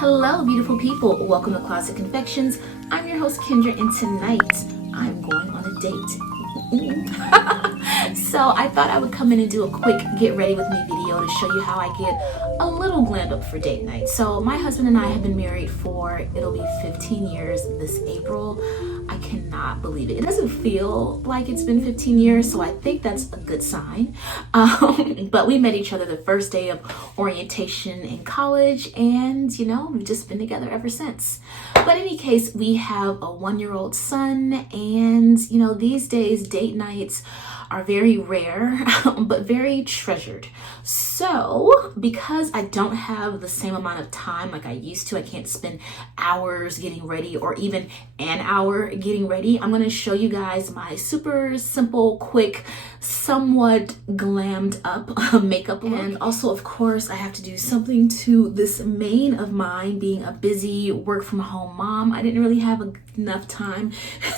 Hello, beautiful people. Welcome to Closet Confections. I'm your host, Kendra, and tonight I'm going on a date. So I thought I would come in and do a quick get ready with me video to show you how I get a little glammed up for date night. So my husband and I have been married for, it'll be 15 years this April. I cannot believe it. It doesn't feel like it's been 15 years, so I think that's a good sign. But we met each other the first day of orientation in college, and you know, we've just been together ever since. But in any case, we have a 1-year-old son, and you know, these days date nights are very rare, but very treasured. So because I don't have the same amount of time like I used to, I can't spend hours getting ready or even an hour getting ready. I'm gonna show you guys my super simple, quick, somewhat glammed up makeup look. And also, of course, I have to do something to this mane of mine. Being a busy work from home mom, I didn't really have enough time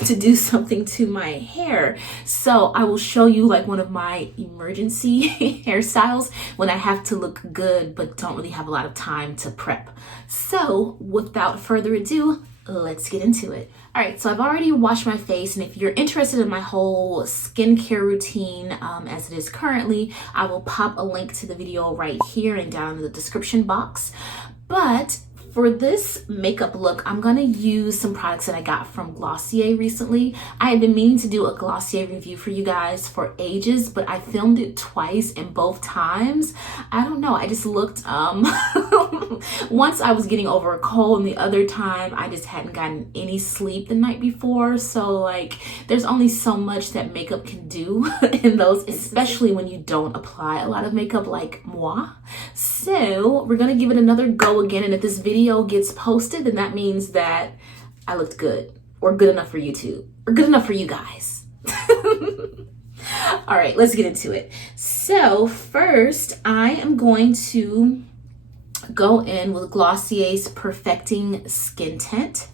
to do something to my hair. So I will show you like one of my emergency hairstyles when I have to look good but don't really have a lot of time to prep. So without further ado, let's get into it. All right, so I've already washed my face, and if you're interested in my whole skincare routine as it is currently, I will pop a link to the video right here and down in the description box. But for this makeup look, I'm gonna use some products that I got from Glossier recently. I had been meaning to do a Glossier review for you guys for ages, but I filmed it twice, and both times, I don't know, I just looked, once I was getting over a cold, and the other time I just hadn't gotten any sleep the night before. So like, there's only so much that makeup can do in those, especially when you don't apply a lot of makeup like moi. So we're gonna give it another go again, and if this video gets posted, then that means that I looked good, or good enough for YouTube, or good enough for you guys. All right, let's get into it. So first, I am going to go in with Glossier's Perfecting Skin Tint.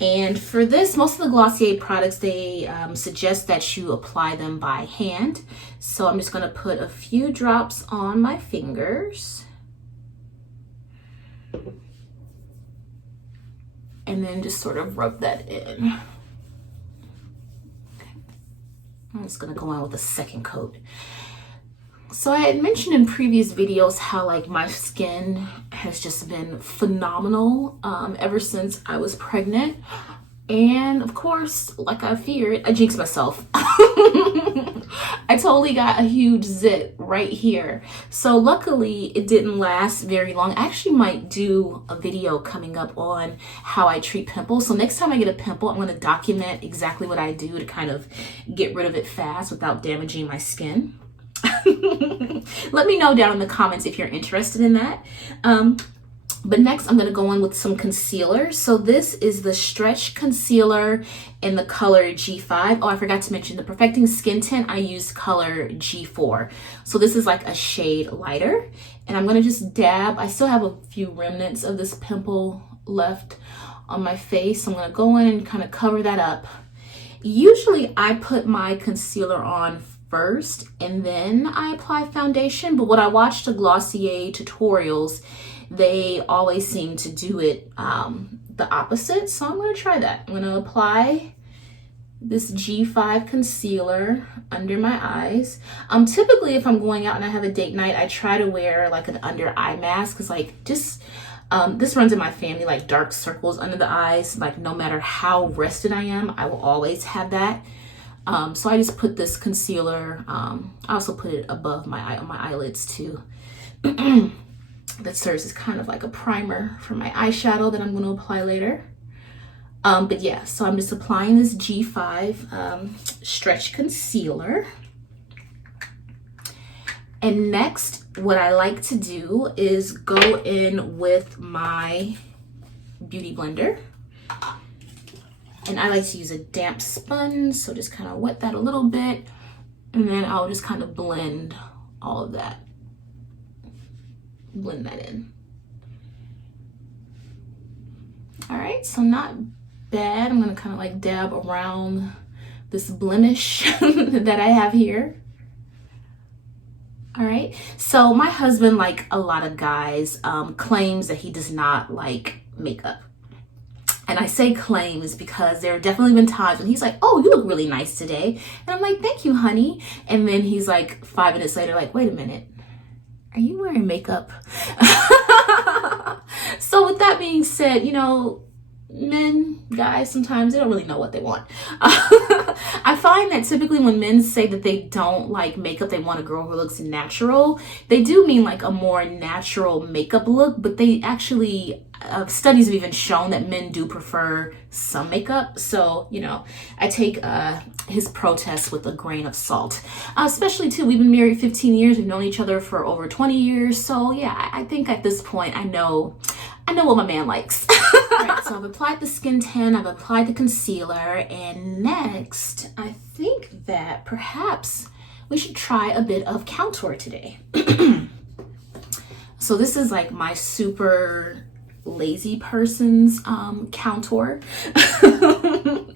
And for this, most of the Glossier products, they suggest that you apply them by hand. So I'm just gonna put a few drops on my fingers. And then just sort of rub that in. Okay. I'm just gonna go on with a second coat. So I had mentioned in previous videos how like my skin has just been phenomenal ever since I was pregnant. And of course, like I feared, I jinxed myself. I totally got a huge zit right here. So luckily it didn't last very long. I actually might do a video coming up on how I treat pimples. So next time I get a pimple, I'm gonna document exactly what I do to kind of get rid of it fast without damaging my skin. Let me know down in the comments if you're interested in that. But next I'm gonna go in with some concealer. So this is the Stretch Concealer in the color G5. Oh, I forgot to mention the Perfecting Skin Tint, I used color G4. So this is like a shade lighter. And I'm gonna just dab. I still have a few remnants of this pimple left on my face. So I'm gonna go in and kind of cover that up. Usually I put my concealer on first and then I apply foundation. But when I watched the Glossier tutorials, they always seem to do it the opposite. So I'm gonna try that. I'm gonna apply this G5 concealer under my eyes. Typically if I'm going out and I have a date night, I try to wear like an under eye mask, because like just this runs in my family, like dark circles under the eyes. Like no matter how rested I am, I will always have that. So I just put this concealer, I also put it above my eye, on my eyelids too. That serves as kind of like a primer for my eyeshadow that I'm going to apply later. But yeah, so I'm just applying this G5 Stretch Concealer. And next, what I like to do is go in with my Beauty Blender. And I like to use a damp sponge, so just kind of wet that a little bit. And then I'll just kind of blend all of that. Blend that in. All right, so not bad. I'm gonna kind of like dab around this blemish that I have here. All right. So my husband, like a lot of guys, claims that he does not like makeup. And I say claims because there have definitely been times when he's like, oh, you look really nice today. And I'm like, thank you, honey. And then he's like 5 minutes later, like, wait a minute, are you wearing makeup? So with that being said, you know, guys, sometimes they don't really know what they want. I find that typically when men say that they don't like makeup, they want a girl who looks natural, they do mean like a more natural makeup look, but they actually, studies have even shown that men do prefer some makeup. So, you know, I take his protests with a grain of salt, especially too, we've been married 15 years. We've known each other for over 20 years. So yeah, I think at this point, I know what my man likes. All right, so I've applied the skin tint, I've applied the concealer, and next, I think that perhaps we should try a bit of contour today. So this is like my super lazy person's contour.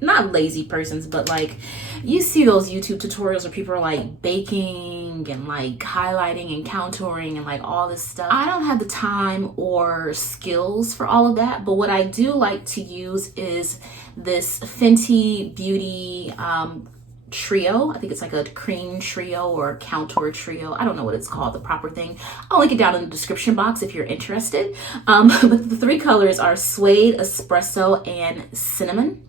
Not lazy person's, but like you see those YouTube tutorials where people are like baking and like highlighting and contouring and like all this stuff. I don't have the time or skills for all of that, but what I do like to use is this Fenty Beauty trio. I think it's like a cream trio or contour trio. I don't know what it's called, the proper thing. I'll link it down in the description box if you're interested. But the 3 colors are Suede, Espresso, and Cinnamon.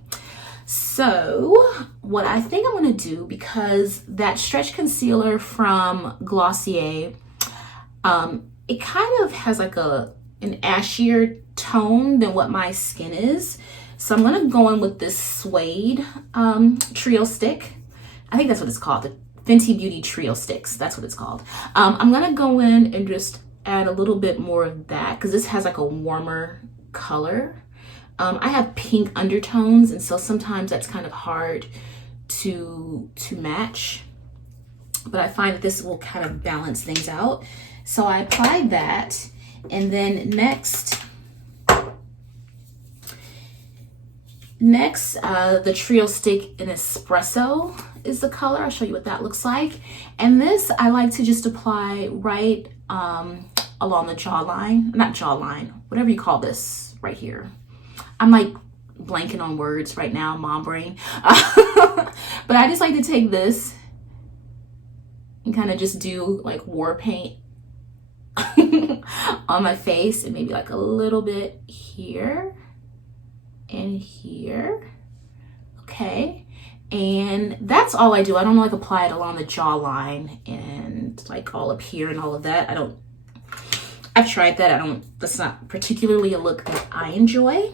So what I think I'm going to do, because that stretch concealer from Glossier, it kind of has like an ashier tone than what my skin is. So I'm going to go in with this Suede trio stick. I think that's what it's called, the Fenty Beauty Trio Sticks. That's what it's called. I'm going to go in and just add a little bit more of that because this has like a warmer color. I have pink undertones, and so sometimes that's kind of hard to match. But I find that this will kind of balance things out. So I applied that, and then next, the Trio Stick in Espresso is the color. I'll show you what that looks like. And this I like to just apply right along the jawline, not jawline, whatever you call this right here. I'm like blanking on words right now, mom brain. But I just like to take this and kind of just do like war paint on my face, and maybe like a little bit here and here. Okay. And that's all I do. I don't like apply it along the jawline and like all up here and all of that. I've tried that. That's not particularly a look that I enjoy.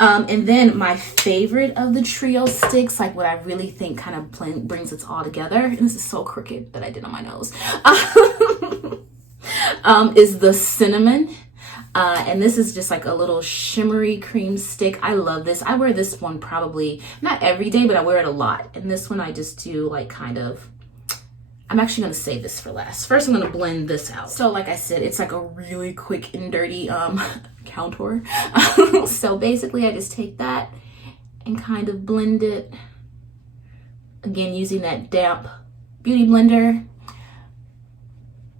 And then my favorite of the trio sticks, like what I really think kind of brings it all together, and this is so crooked that I did on my nose, is the Cinnamon. And this is just like a little shimmery cream stick. I love this. I wear this one probably not every day, but I wear it a lot. And this one I just do like kind of, I'm actually going to save this for last. First, I'm going to blend this out. So like I said, it's like a really quick and dirty contour. So basically I just take that and kind of blend it. Again, using that damp beauty blender.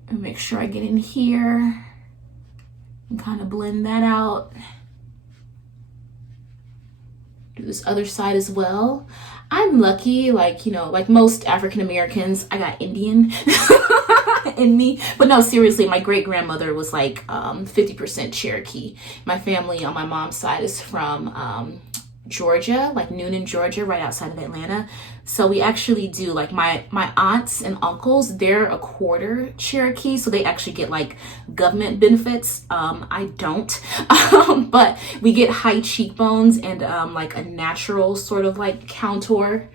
And make sure I get in here and kind of blend that out. Do this other side as well. I'm lucky, like, you know, like most African Americans, I got Indian in me. But no, seriously, my great grandmother was like 50% Cherokee. My family on my mom's side is from Georgia, like Noonan, Georgia, right outside of Atlanta. So we actually do, like my aunts and uncles, they're a quarter Cherokee, so they actually get like government benefits. I don't, but we get high cheekbones and like a natural sort of like contour.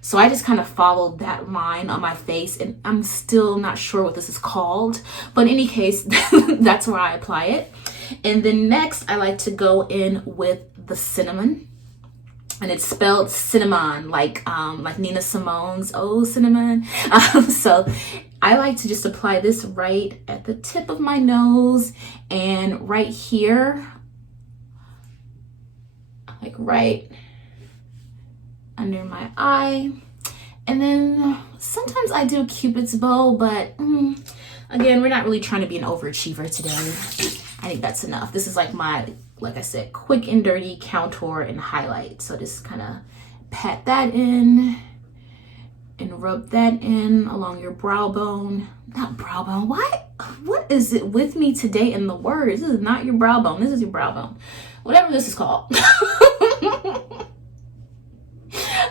So I just kind of followed that line on my face, and I'm still not sure what this is called, but in any case, that's where I apply it. And then next, I like to go in with the Cinnamon. And it's spelled cinnamon, like Nina Simone's "Oh Cinnamon." So I like to just apply this right at the tip of my nose and right here, like right under my eye. And then sometimes I do Cupid's bow, but Again, we're not really trying to be an overachiever today. I think that's enough. This is like my, like I said, quick and dirty contour and highlight. So just kind of pat that in and rub that in along your brow bone. Not brow bone. What is it with me today in the words? This is not your brow bone. This is your brow bone. Whatever this is called.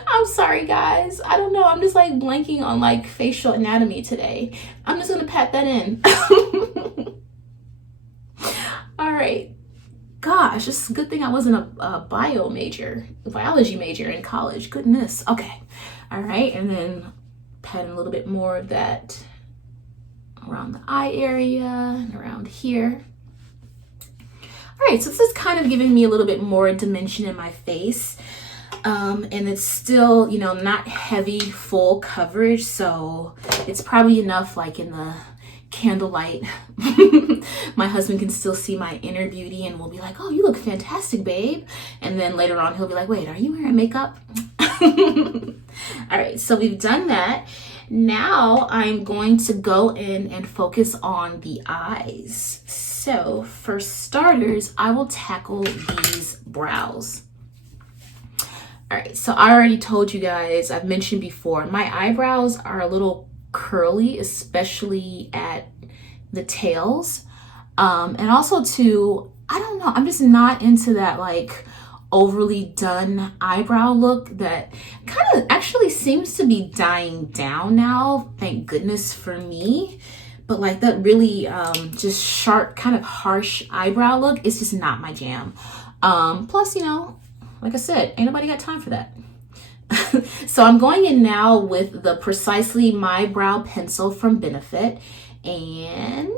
I'm sorry, guys. I don't know. I'm just like blanking on like facial anatomy today. I'm just gonna pat that in. All right. Gosh, it's a good thing I wasn't a biology major in college. Goodness. Okay. All right. And then pat a little bit more of that around the eye area and around here. All right. So this is kind of giving me a little bit more dimension in my face. And it's still, you know, not heavy full coverage, so it's probably enough like in the candlelight. My husband can still see my inner beauty and we'll be like, oh, you look fantastic, babe. And then later on he'll be like, wait, are you wearing makeup? All right, so we've done that. Now I'm going to go in and focus on the eyes. So for starters, I will tackle these brows. All right, so I already told you guys, I've mentioned before, my eyebrows are a little curly, especially at the tails. And also too, I don't know, I'm just not into that like overly done eyebrow look that kind of actually seems to be dying down now, thank goodness for me. But like that really just sharp, kind of harsh eyebrow look is just not my jam. Plus, you know, like I said, ain't nobody got time for that. So I'm going in now with the Precisely My Brow Pencil from Benefit. And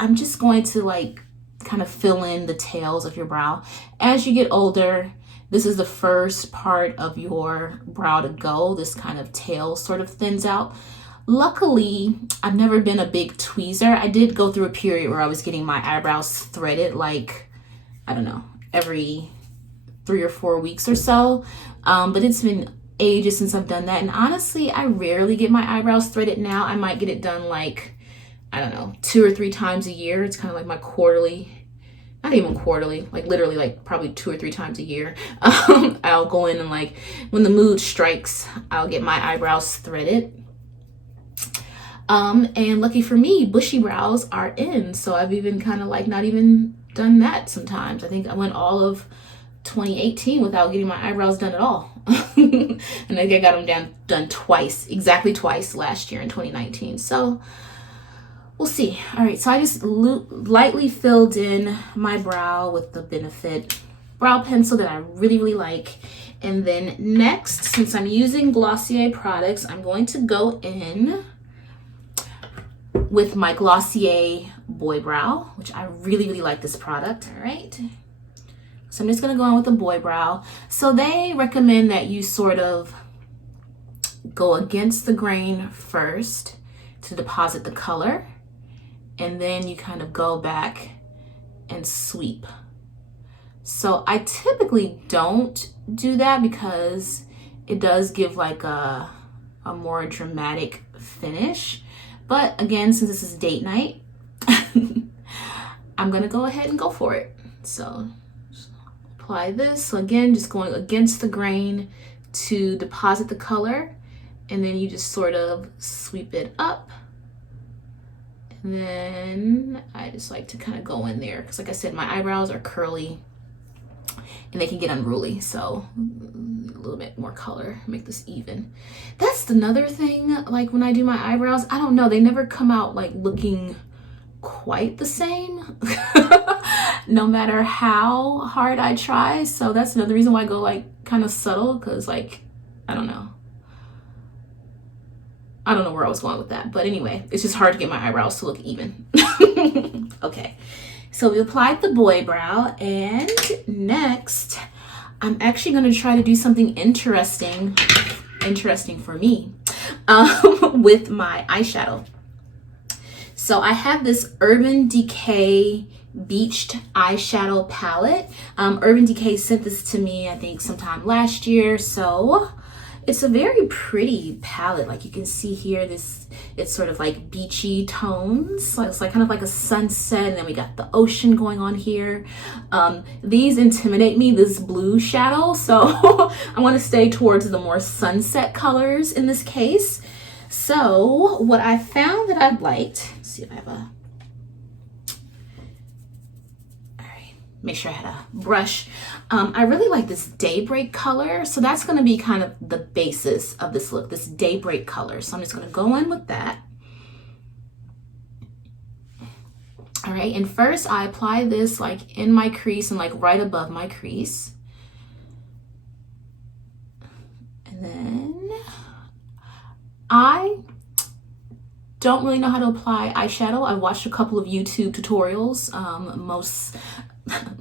I'm just going to like kind of fill in the tails of your brow. As you get older, this is the first part of your brow to go. This kind of tail sort of thins out. Luckily, I've never been a big tweezer. I did go through a period where I was getting my eyebrows threaded like, I don't know, every 3 or 4 weeks or so, but it's been ages since I've done that, and honestly I rarely get my eyebrows threaded now. I might get it done like, I don't know, 2 or 3 times a year. It's kind of like my quarterly, not even quarterly, like literally like probably 2 or 3 times a year. I'll go in and like when the mood strikes, I'll get my eyebrows threaded. And lucky for me, bushy brows are in, so I've even kind of like not even done that sometimes. I think I went all of 2018 without getting my eyebrows done at all. And I think I got them done twice, exactly twice last year in 2019. So we'll see. All right, so I just lightly filled in my brow with the Benefit brow pencil that I really, really like. And then next, since I'm using Glossier products, I'm going to go in with my Glossier Boy Brow, which I really, really like this product. All right. So I'm just going to go in with the Boy Brow. So they recommend that you sort of go against the grain first to deposit the color. And then you kind of go back and sweep. So I typically don't do that because it does give like a more dramatic finish. But again, since this is date night, I'm going to go ahead and go for it. So apply this. So again, just going against the grain to deposit the color, and then you just sort of sweep it up. And then I just like to kind of go in there because like I said, my eyebrows are curly and they can get unruly. So a little bit more color, make this even. That's another thing, like when I do my eyebrows, I don't know, they never come out like looking quite the same. No matter how hard I try. So that's another reason why I go like kind of subtle, because like I don't know where I was going with that, but anyway, it's just hard to get my eyebrows to look even. Okay, so we applied the Boy Brow, and next I'm actually going to try to do something interesting for me with my eyeshadow. So I have this Urban Decay Beached eyeshadow palette. Urban Decay sent this to me I think sometime last year, so It's a very pretty palette. Like you can see here, it's sort of like beachy tones. So it's like kind of like a sunset, and then we got the ocean going on here. These intimidate me, this blue shadow. So I want to stay towards the more sunset colors in this case. So what I found that I've liked, let's see if I have a, make sure I had a brush. I really like this daybreak color. So that's going to be kind of the basis of this look, this daybreak color. So I'm just going to go in with that. All right. And first I apply this like in my crease and like right above my crease. And then I don't really know how to apply eyeshadow. I watched a couple of YouTube tutorials,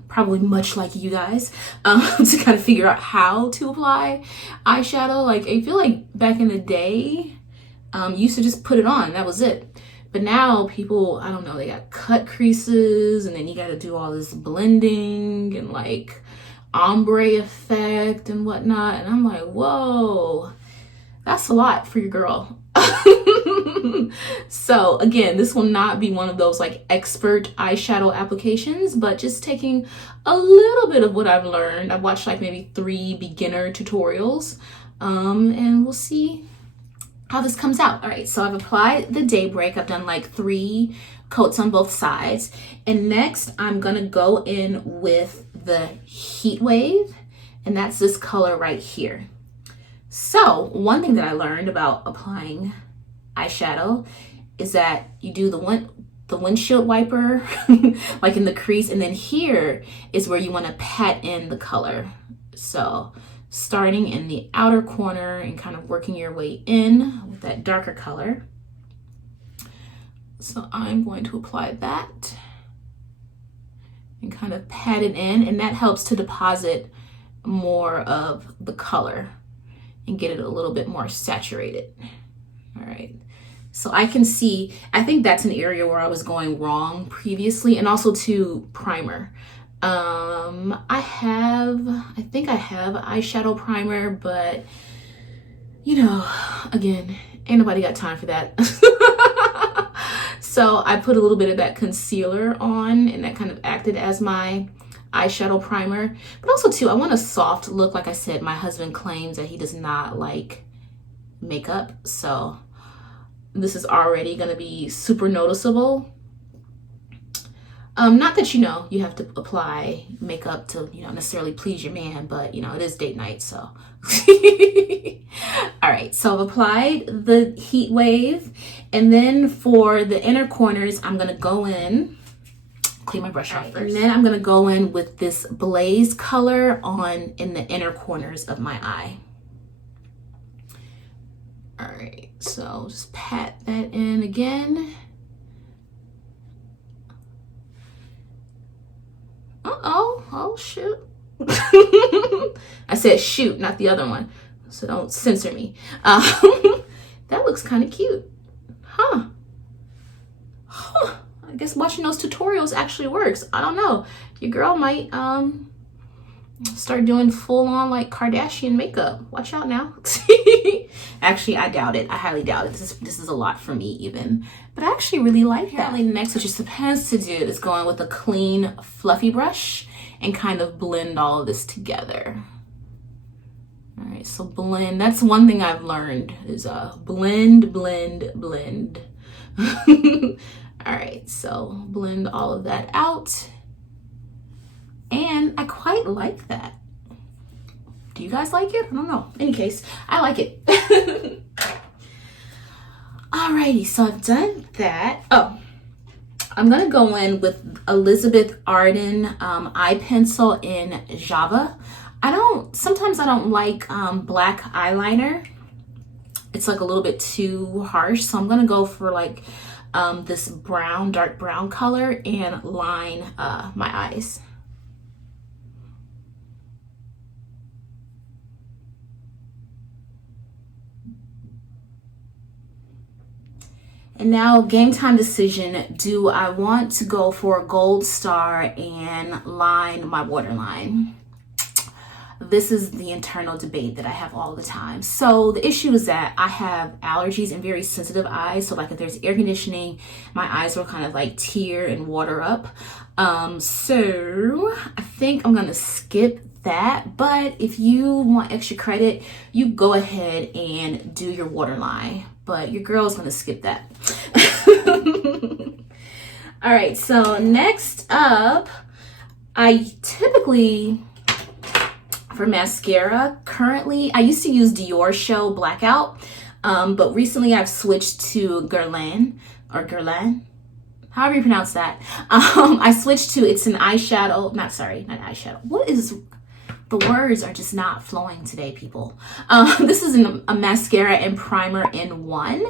probably much like you guys, to kind of figure out how to apply eyeshadow. Like I feel like back in the day, you used to just put it on, that was it. But now people, I don't know, they got cut creases, and then you got to do all this blending and like ombre effect and whatnot. And I'm like, whoa, that's a lot for your girl. So again, this will not be one of those like expert eyeshadow applications, but just taking a little bit of what I've learned. I've watched like maybe 3 beginner tutorials, and we'll see how this comes out. All right, so I've applied the daybreak. I've done like 3 coats on both sides. And next I'm gonna go in with the heat wave, and that's this color right here. So one thing that I learned about applying eyeshadow is that you do the windshield wiper like in the crease, and then here is where you want to pat in the color. So starting in the outer corner and kind of working your way in with that darker color. So I'm going to apply that and kind of pat it in, and that helps to deposit more of the color and get it a little bit more saturated. All right, so I can see, I think that's an area where I was going wrong previously, and also to primer. I think I have eyeshadow primer, but you know, again, ain't nobody got time for that. So I put a little bit of that concealer on, and that kind of acted as my eyeshadow primer. But also too, I want a soft look. Like I said, my husband claims that he does not like makeup, so this is already going to be super noticeable. Not that, you know, you have to apply makeup to, you know, necessarily please your man, but you know, it is date night, so. All right, so I've applied the heat wave, and then for the inner corners, I'm going to go in, clean my brush off first. And then I'm gonna go in with this blaze color on in the inner corners of my eye. All right, so just pat that in again. Oh shoot. I said shoot, not the other one, so don't censor me. That looks kind of cute, huh? I guess watching those tutorials actually works. I don't know. Your girl might start doing full-on like Kardashian makeup. Watch out now. Actually, I doubt it. I highly doubt it. This is a lot for me even. But I actually really like that. Next, what you're supposed to do is go in with a clean, fluffy brush and kind of blend all of this together. All right, so blend. That's one thing I've learned is blend, blend, blend. All right, so blend all of that out. And I quite like that. Do you guys like it? I don't know. In any case, I like it. Alrighty, so I've done that. Oh, I'm gonna go in with Elizabeth Arden eye pencil in Java. Sometimes I don't like black eyeliner. It's like a little bit too harsh, so I'm gonna go for like this brown, dark brown color and line my eyes. And now, game time decision. Do I want to go for a gold star and line my waterline? this is the internal debate that I have all the time. So the issue is that I have allergies and very sensitive eyes. So like if there's air conditioning, my eyes will kind of like tear and water up. So I think I'm gonna skip that. But if you want extra credit, you go ahead and do your waterline. But your girl's gonna skip that. All right, so next up, I typically, for mascara, currently, I used to use Dior Show Blackout, but recently I've switched to Guerlain, however you pronounce that. I switched to, it's an eyeshadow, not eyeshadow. What is, the words are just not flowing today, people. This is a mascara and primer in one,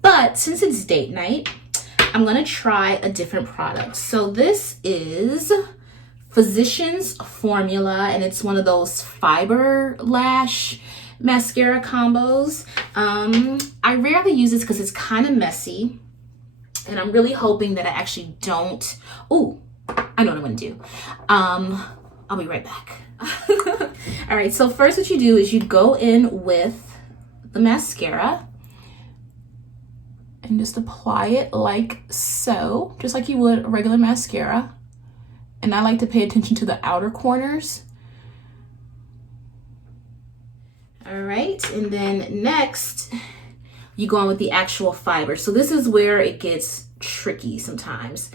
but since it's date night, I'm gonna try a different product. So this is Physicians Formula, and it's one of those fiber lash mascara combos. I rarely use this because it's kind of messy, and I'm really hoping that I actually don't. Oh, I know what I'm gonna do. I'll be right back. All right, so first what you do is you go in with the mascara and just apply it like so, just like you would a regular mascara. And I like to pay attention to the outer corners. All right, and then next, you go on with the actual fiber. So this is where it gets tricky sometimes.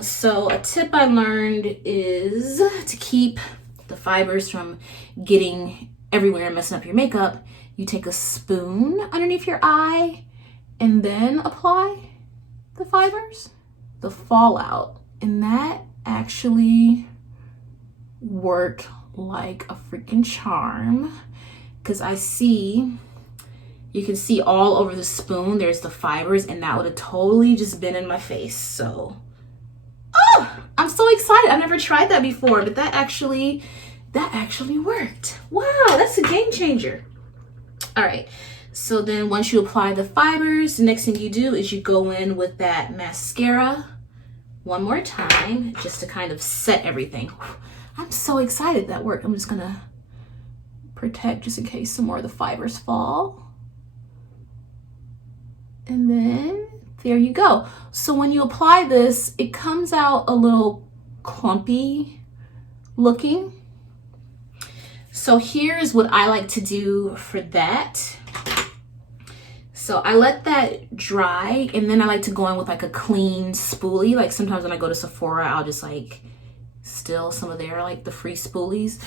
So a tip I learned is to keep the fibers from getting everywhere and messing up your makeup. You take a spoon underneath your eye and then apply the fibers, the fallout, and that actually worked like a freaking charm, because you can see all over the spoon there's the fibers, and that would have totally just been in my face. So I'm so excited. I've never tried that before, but that actually worked. Wow, that's a game changer. All right, so then once you apply the fibers, the next thing you do is you go in with that mascara one more time, just to kind of set everything. I'm so excited that worked. I'm just gonna protect just in case some more of the fibers fall. And then there you go. So when you apply this, it comes out a little clumpy looking. So here's what I like to do for that. So I let that dry, and then I like to go in with like a clean spoolie. Like sometimes when I go to Sephora, I'll just like steal some of their like the free spoolies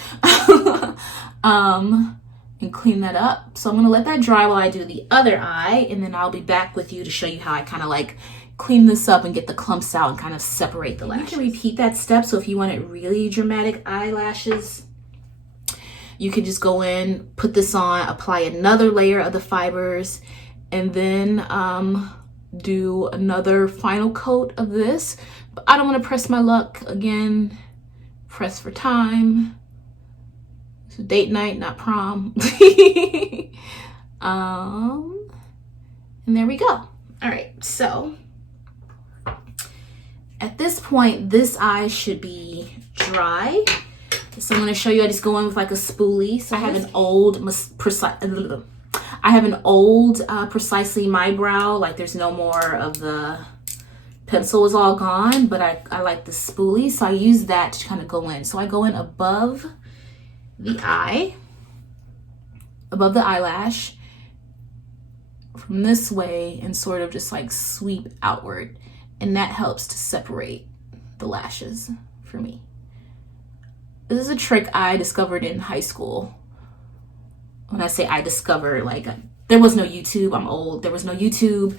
and clean that up. So I'm gonna let that dry while I do the other eye, and then I'll be back with you to show you how I kind of like clean this up and get the clumps out and kind of separate the lashes. You can repeat that step. So if you wanted really dramatic eyelashes, you can just go in, put this on, apply another layer of the fibers, and then do another final coat of this. But I don't want to press my luck again. Press for time. It's a date night, not prom. And there we go. All right, so at this point, this eye should be dry. So I'm going to show you. I just go in with like a spoolie. So I have an old Precisely My Brow. Like there's no more of the pencil, is all gone, but I like the spoolie. So I use that to kind of go in. So I go in above the eye, above the eyelash, from this way, and sort of just like sweep outward. And that helps to separate the lashes for me. This is a trick I discovered in high school. When I say I discovered, like there was no YouTube. I'm old. There was no YouTube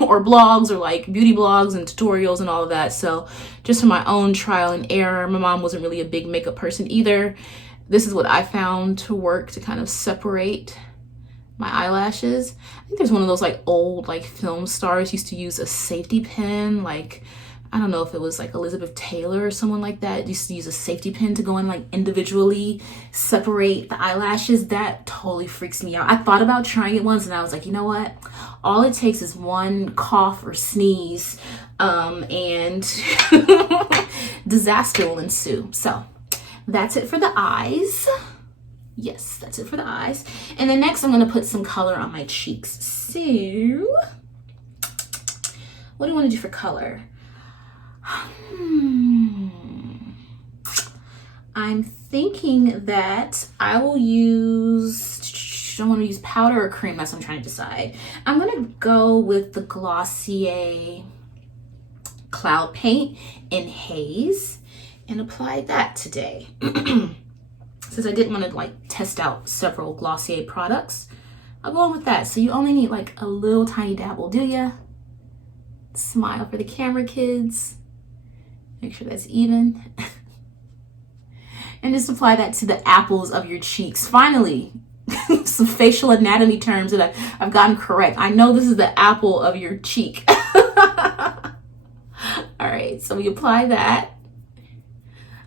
or blogs or like beauty blogs and tutorials and all of that. So just from my own trial and error, my mom wasn't really a big makeup person either. This is what I found to work to kind of separate my eyelashes. I think there's one of those like old like film stars used to use a safety pin, like I don't know if it was like Elizabeth Taylor or someone like that used to use a safety pin to go and like individually separate the eyelashes. That totally freaks me out. I thought about trying it once and I was like, you know what? All it takes is one cough or sneeze and disaster will ensue. So that's it for the eyes. Yes, that's it for the eyes. And then next I'm going to put some color on my cheeks. So what do I want to do for color? I'm thinking that I will use, I want to use powder or cream. That's what I'm trying to decide. I'm going to go with the Glossier Cloud Paint in Haze and apply that today. Since I didn't want to like test out several Glossier products, I'll go on with that. So you only need like a little tiny dabble, do ya? Smile for the camera, kids. Make sure that's even. And just apply that to the apples of your cheeks. Finally, some facial anatomy terms that I've gotten correct. I know this is the apple of your cheek. All right, so we apply that.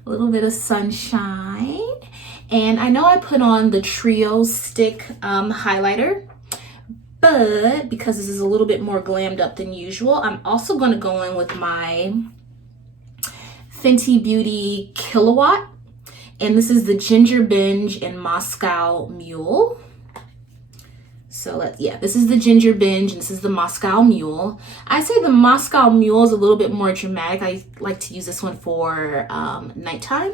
A little bit of sunshine. And I know I put on the Trio Stick highlighter, but because this is a little bit more glammed up than usual, I'm also going to go in with my Fenty Beauty Kilowatt. And this is the Ginger Binge in Moscow Mule. So this is the Ginger Binge and this is the Moscow Mule. I say the Moscow Mule is a little bit more dramatic. I like to use this one for nighttime.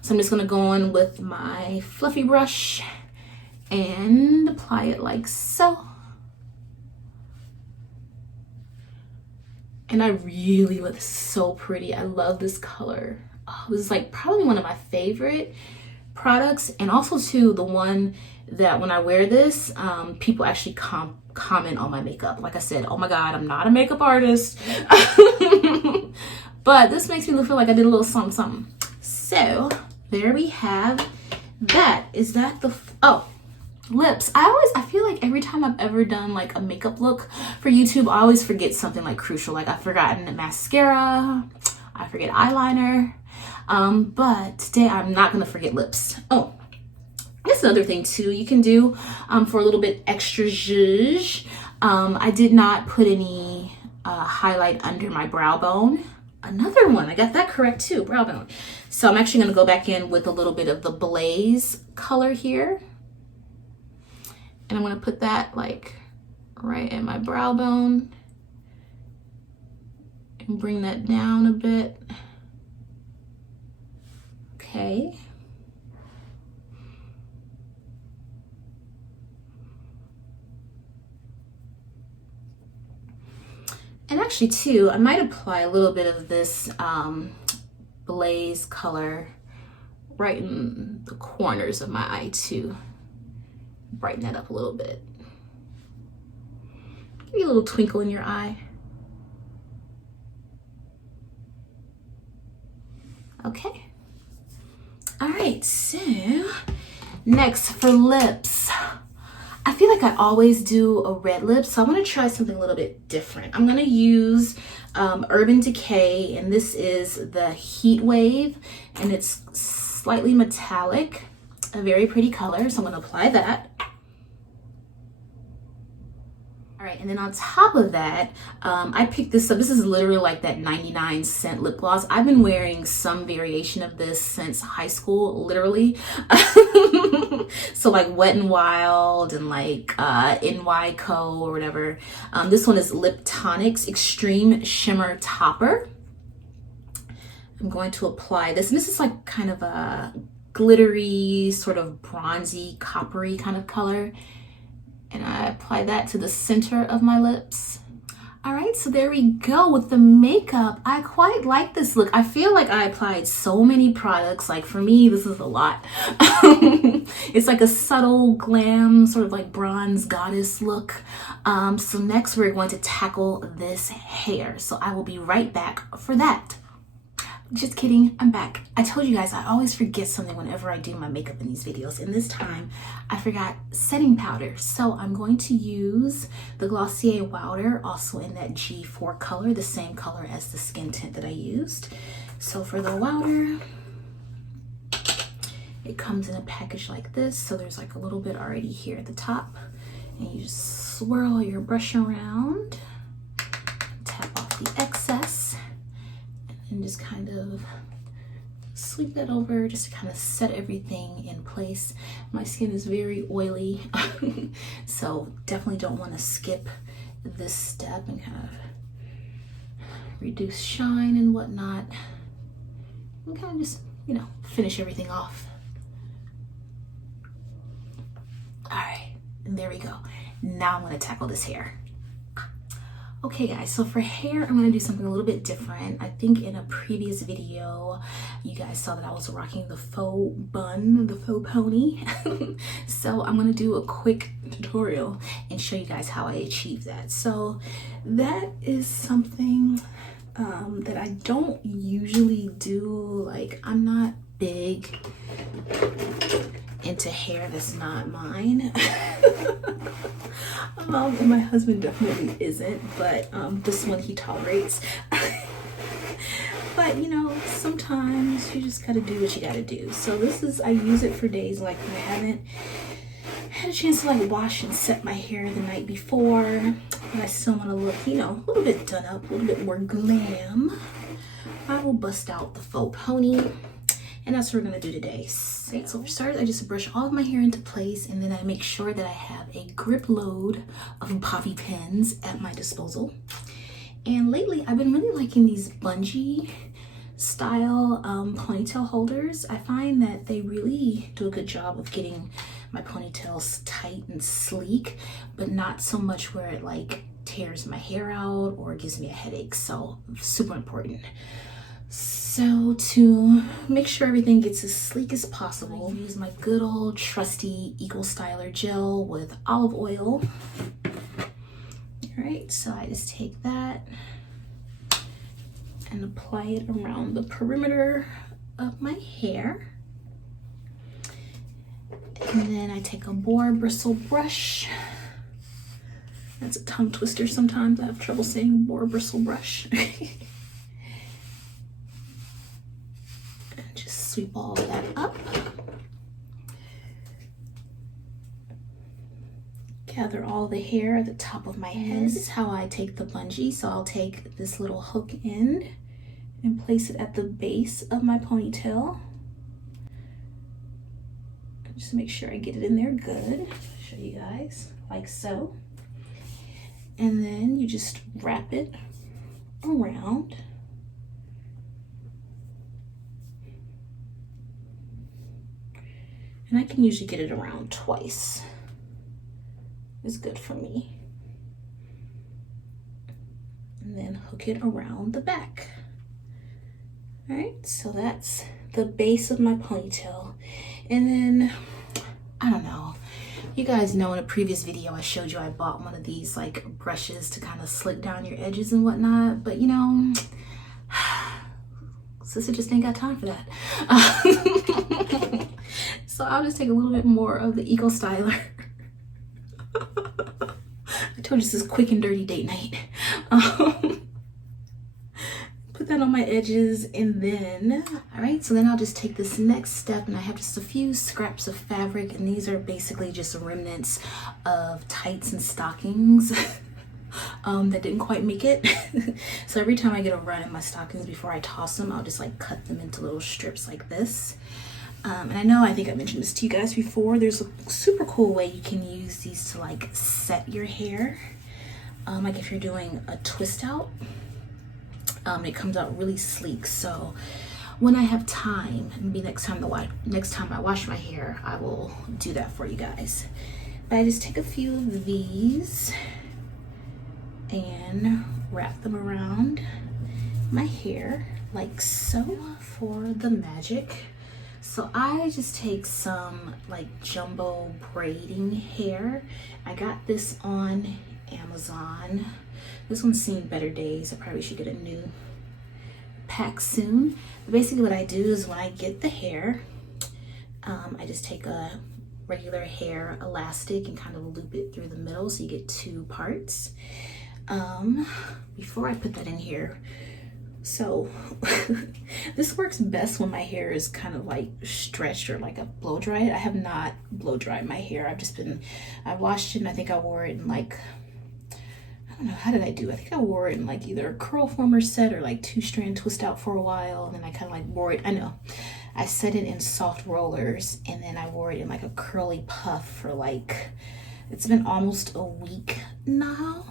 So I'm just gonna go in with my fluffy brush and apply it like so. And I really look so pretty. I love this color. Oh, this is like probably one of my favorite products, and also too the one that when I wear this, people actually comment on my makeup. Like I said, oh my God, I'm not a makeup artist, but this makes me feel like I did a little something, something. So there we have that. Is that the, lips. I feel like every time I've ever done like a makeup look for YouTube, I always forget something like crucial. Like I've forgotten mascara, I forget eyeliner, but today I'm not gonna forget lips. Oh, that's another thing too you can do for a little bit extra zhuzh. I did not put any highlight under my brow bone. Another one, I got that correct too, brow bone. So I'm actually gonna go back in with a little bit of the Blaze color here. And I'm gonna put that like right at my brow bone and bring that down a bit. Okay. And actually too, I might apply a little bit of this Blaze color right in the corners of my eye too. Brighten that up a little bit. Give you a little twinkle in your eye. Okay. All right, so next for lips. I feel like I always do a red lip, so I'm gonna try something a little bit different. I'm gonna use Urban Decay, and this is the Heat Wave, and it's slightly metallic, a very pretty color, so I'm gonna apply that. All right, and then on top of that, I picked this up. This is literally like that 99-cent lip gloss. I've been wearing some variation of this since high school, literally. So like Wet n Wild and like NY Co or whatever. This one is Lip Tonic's Extreme Shimmer Topper. I'm going to apply this, and this is like kind of a glittery, sort of bronzy, coppery kind of color. And I apply that to the center of my lips. All right, so there we go with the makeup. I quite like this look. I feel like I applied so many products. Like for me, this is a lot. It's like a subtle glam, sort of like bronze goddess look. So next we're going to tackle this hair. So I will be right back for that. Just kidding, I'm back. I told you guys I always forget something whenever I do my makeup in these videos, and this time I forgot setting powder. So I'm going to use the Glossier Powder, also in that G4 color, the same color as the skin tint that I used. So for the powder, it comes in a package like this. So there's like a little bit already here at the top, and you just swirl your brush around, tap off the excess, and just kind of sweep that over just to kind of set everything in place. My skin is very oily, so definitely don't want to skip this step and kind of reduce shine and whatnot, and kind of just, you know, finish everything off. All right, and there we go. Now I'm going to tackle this hair. Okay guys, so for hair, I'm gonna do something a little bit different. I think in a previous video, you guys saw that I was rocking the faux bun, the faux pony. So I'm gonna do a quick tutorial and show you guys how I achieve that. So that is something that I don't usually do. Like, I'm not big into hair that's not mine. And my husband definitely isn't, but this one he tolerates. But you know, sometimes you just gotta do what you gotta do. So this is, I use it for days like when I haven't had a chance to like wash and set my hair the night before, but I still want to look, you know, a little bit done up, a little bit more glam. I will bust out the faux pony, and that's what we're gonna do today. So for starters, I just brush all of my hair into place, and then I make sure that I have a grip load of bobby pins at my disposal. And lately, I've been really liking these bungee style ponytail holders. I find that they really do a good job of getting my ponytails tight and sleek, but not so much where it like tears my hair out or gives me a headache. So super important. So to make sure everything gets as sleek as possible, I use my good old trusty Eco Styler gel with olive oil. All right, so I just take that and apply it around the perimeter of my hair. And then I take a boar bristle brush. That's a tongue twister sometimes. I have trouble saying boar bristle brush. Sweep all of that up. Gather all the hair at the top of my head. This is how I take the bungee. So I'll take this little hook end and place it at the base of my ponytail. Just make sure I get it in there good. Show you guys, like so. And then you just wrap it around. And I can usually get it around twice. It's good for me. And then hook it around the back. All right, so that's the base of my ponytail. And then, I don't know, you guys know in a previous video I showed you I bought one of these like brushes to kind of slick down your edges and whatnot, but you know, sister just ain't got time for that. So I'll just take a little bit more of the Eco Styler. I told you this is quick and dirty date night. Put that on my edges, and then, all right, so then I'll just take this next step, and I have just a few scraps of fabric, and these are basically just remnants of tights and stockings that didn't quite make it. So every time I get a run in my stockings before I toss them, I'll just like cut them into little strips like this. And I know, I think I mentioned this to you guys before, there's a super cool way you can use these to like set your hair. Like if you're doing a twist out, it comes out really sleek. So when I have time, maybe next time I wash my hair, I will do that for you guys. But I just take a few of these and wrap them around my hair like so for the magic. So I just take some like jumbo braiding hair. I got this on Amazon. This one's seen better days. I probably should get a new pack soon. But basically what I do is when I get the hair, I just take a regular hair elastic and kind of loop it through the middle so you get two parts. Before I put that in here, so this works best when my hair is kind of like stretched or like a blow dried. I have not blow dried my hair. I washed it and I think I wore it in like, don't know, how did I do? I think I wore it in like either a curl former set or like 2-strand twist out for a while. And then I kind of like wore it, I know, I set it in soft rollers and then I wore it in like a curly puff for like, it's been almost a week now.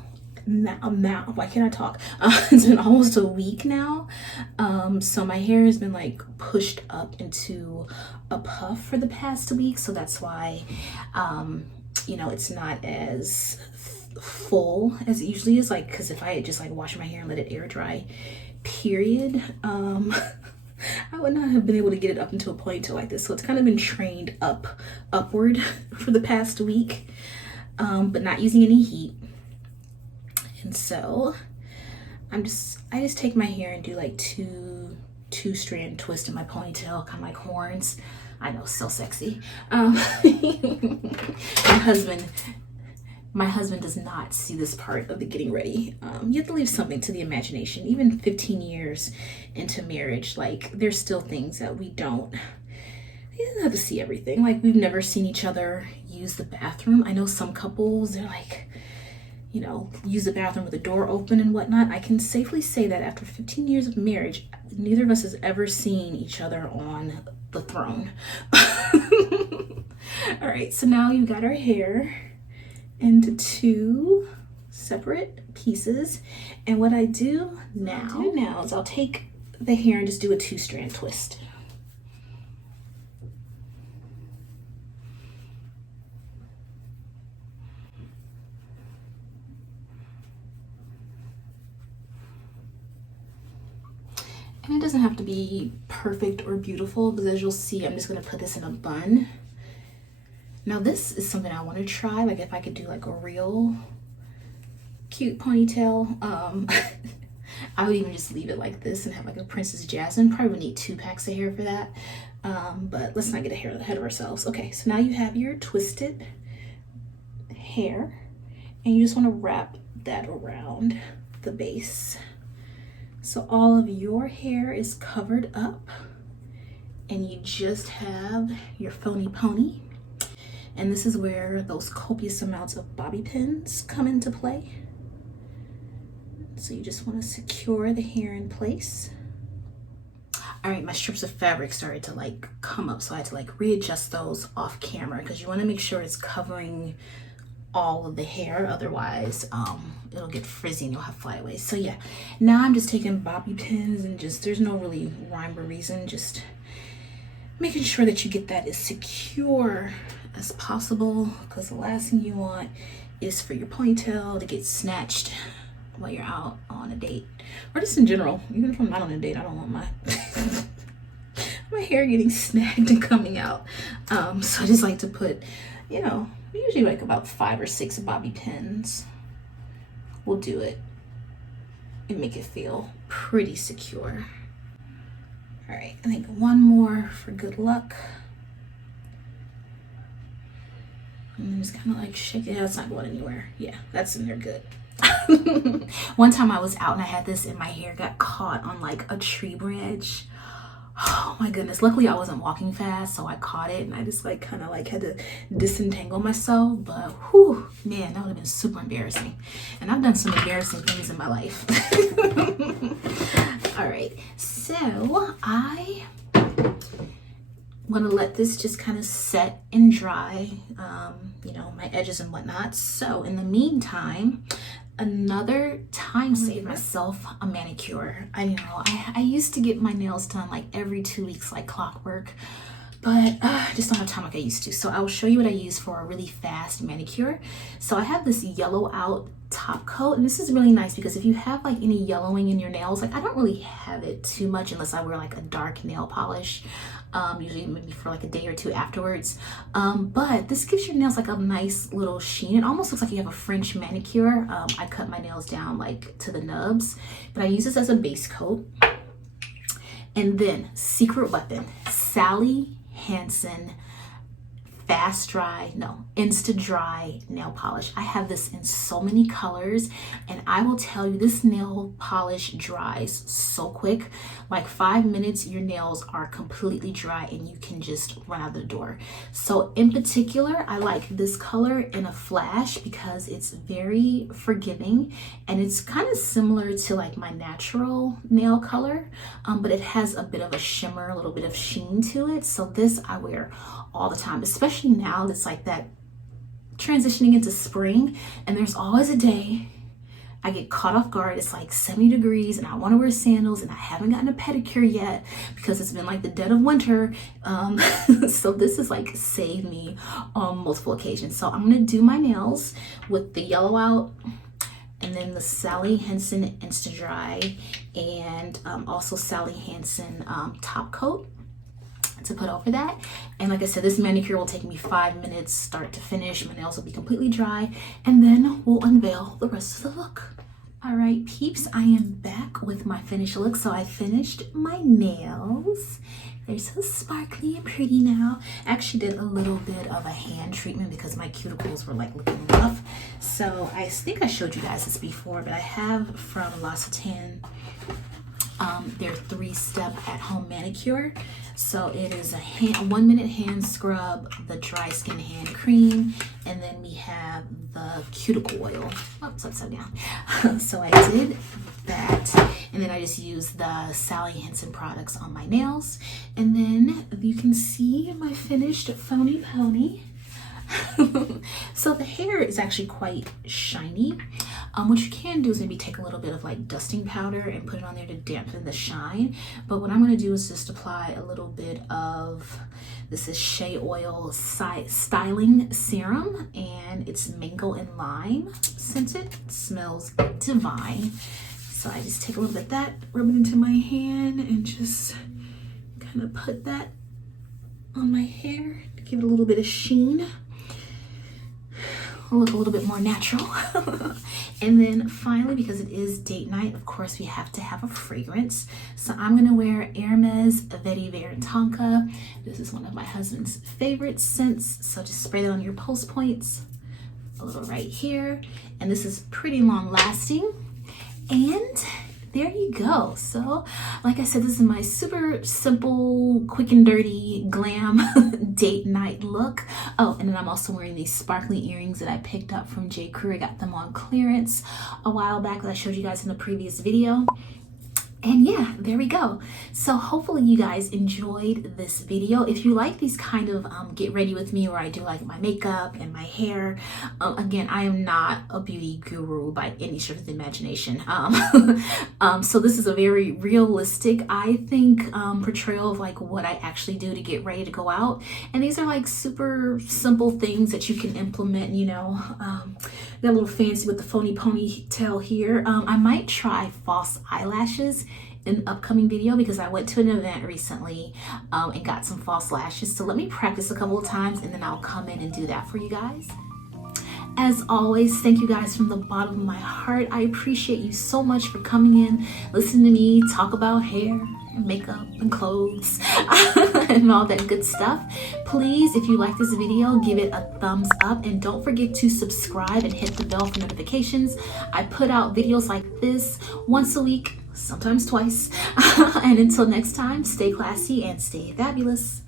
Now, why can't I talk? It's been almost a week now. So my hair has been like pushed up into a puff for the past week. So that's why, you know, it's not as full as it usually is. Like, cause if I had just like washed my hair and let it air dry, period, I would not have been able to get it up into a ponytail like this. So it's kind of been trained upward for the past week, but not using any heat. And so I just take my hair and do like two-strand twist in my ponytail, kind of like horns. I know, so sexy. My husband does not see this part of the getting ready. You have to leave something to the imagination. Even 15 years into marriage, like there's still things that we don't have to see everything. Like we've never seen each other use the bathroom. I know some couples, they're like, you know, use the bathroom with the door open and whatnot. I can safely say that after 15 years of marriage, neither of us has ever seen each other on the throne. All right, so now you've got our hair into 2 separate pieces. And what I do now is I'll take the hair and just do a 2-strand twist. And it doesn't have to be perfect or beautiful, because as you'll see, I'm just gonna put this in a bun. Now this is something I wanna try, like if I could do like a real cute ponytail. I would even just leave it like this and have like a Princess Jasmine. Probably would need 2 packs of hair for that. But let's not get ahead of ourselves. Okay, so now you have your twisted hair and you just wanna wrap that around the base. So all of your hair is covered up and you just have your phony pony. And this is where those copious amounts of bobby pins come into play. So you just want to secure the hair in place. All right, my strips of fabric started to like come up, so I had to like readjust those off camera because you want to make sure it's covering all of the hair, otherwise it'll get frizzy and you'll have flyaways. So yeah, now I'm just taking bobby pins and just, there's no really rhyme or reason, just making sure that you get that as secure as possible, because the last thing you want is for your ponytail to get snatched while you're out on a date, or just in general. Even if I'm not on a date, I don't want my hair getting snagged and coming out. So I just like to put, you know, usually like about 5 or 6 bobby pins will do it and make it feel pretty secure. All right, I think one more for good luck. And then just kind of like shake it. It's not going anywhere. Yeah, that's in there good. One time I was out and I had this and my hair got caught on like a tree branch. Oh my goodness. Luckily I wasn't walking fast, so I caught it and I just like kind of like had to disentangle myself. But whew, man, that would have been super embarrassing. And I've done some embarrassing things in my life. All right, so I want to let this just kind of set and dry, you know, my edges and whatnot. So in the meantime, another time save myself a manicure. I used to get my nails done like every 2 weeks like clockwork, but I just don't have time like I used to. So I will show you what I use for a really fast manicure. So I have this yellow out top coat, and this is really nice because if you have like any yellowing in your nails, like I don't really have it too much unless I wear like a dark nail polish, usually maybe for like a day or 2 afterwards, but this gives your nails like a nice little sheen. It almost looks like you have a French manicure. I cut my nails down like to the nubs, but I use this as a base coat. And then secret weapon, Sally Hansen fast dry, no, insta dry nail polish. I have this in so many colors, and I will tell you, this nail polish dries so quick. Like 5 minutes, your nails are completely dry and you can just run out the door. So in particular, I like this color in a flash because it's very forgiving, and it's kind of similar to like my natural nail color, but it has a bit of a shimmer, a little bit of sheen to it. So this I wear all the time, especially now it's like that transitioning into spring, and there's always a day I get caught off guard. It's like 70 degrees and I want to wear sandals and I haven't gotten a pedicure yet because it's been like the dead of winter. So this is like saved me on multiple occasions. So I'm gonna do my nails with the yellow out, and then the Sally Hansen Insta Dry, and also Sally Hansen top coat to put over that. And like I said, this manicure will take me 5 minutes start to finish. My nails will be completely dry, and then we'll unveil the rest of the look. All right, peeps, I am back with my finished look. So I finished my nails. They're so sparkly and pretty now. I actually did a little bit of a hand treatment because my cuticles were like looking rough. So I think I showed you guys this before, but I have from L'Occitane their 3-step at-home manicure. So it is a 1-minute hand scrub, the dry skin hand cream, and then we have the cuticle oil. Oops, upside down. So I did that, and then I just used the Sally Hansen products on my nails, and then you can see my finished phony pony. So the hair is actually quite shiny. What you can do is maybe take a little bit of like dusting powder and put it on there to dampen the shine. But what I'm going to do is just apply a little bit of, this is Shea Oil Styling Serum, and it's mango and lime scented. It smells divine. So I just take a little bit of that, rub it into my hand, and just kind of put that on my hair to give it a little bit of sheen. Look a little bit more natural. And then finally, because it is date night, of course we have to have a fragrance. So I'm gonna wear Hermes Veti Vert Tonka. This is one of my husband's favorite scents. So just spray that on your pulse points, a little right here. And this is pretty long lasting. And there you go. So like I said, this is my super simple, quick and dirty glam date night look. Oh, and then I'm also wearing these sparkly earrings that I picked up from J. Crew. I got them on clearance a while back that I showed you guys in the previous video. And yeah, there we go. So hopefully you guys enjoyed this video. If you like these kind of get ready with me where I do like my makeup and my hair, again, I am not a beauty guru by any stretch of the imagination. So this is a very realistic, I think, portrayal of like what I actually do to get ready to go out. And these are like super simple things that you can implement, you know. Got a little fancy with the phony ponytail here. I might try false eyelashes in an upcoming video because I went to an event recently and got some false lashes. So let me practice a couple of times and then I'll come in and do that for you guys. As always, thank you guys from the bottom of my heart. I appreciate you so much for coming in, listening to me talk about hair and makeup and clothes and all that good stuff. Please, if you like this video, give it a thumbs up, and don't forget to subscribe and hit the bell for notifications. I put out videos like this once a week, sometimes twice. And until next time, stay classy and stay fabulous.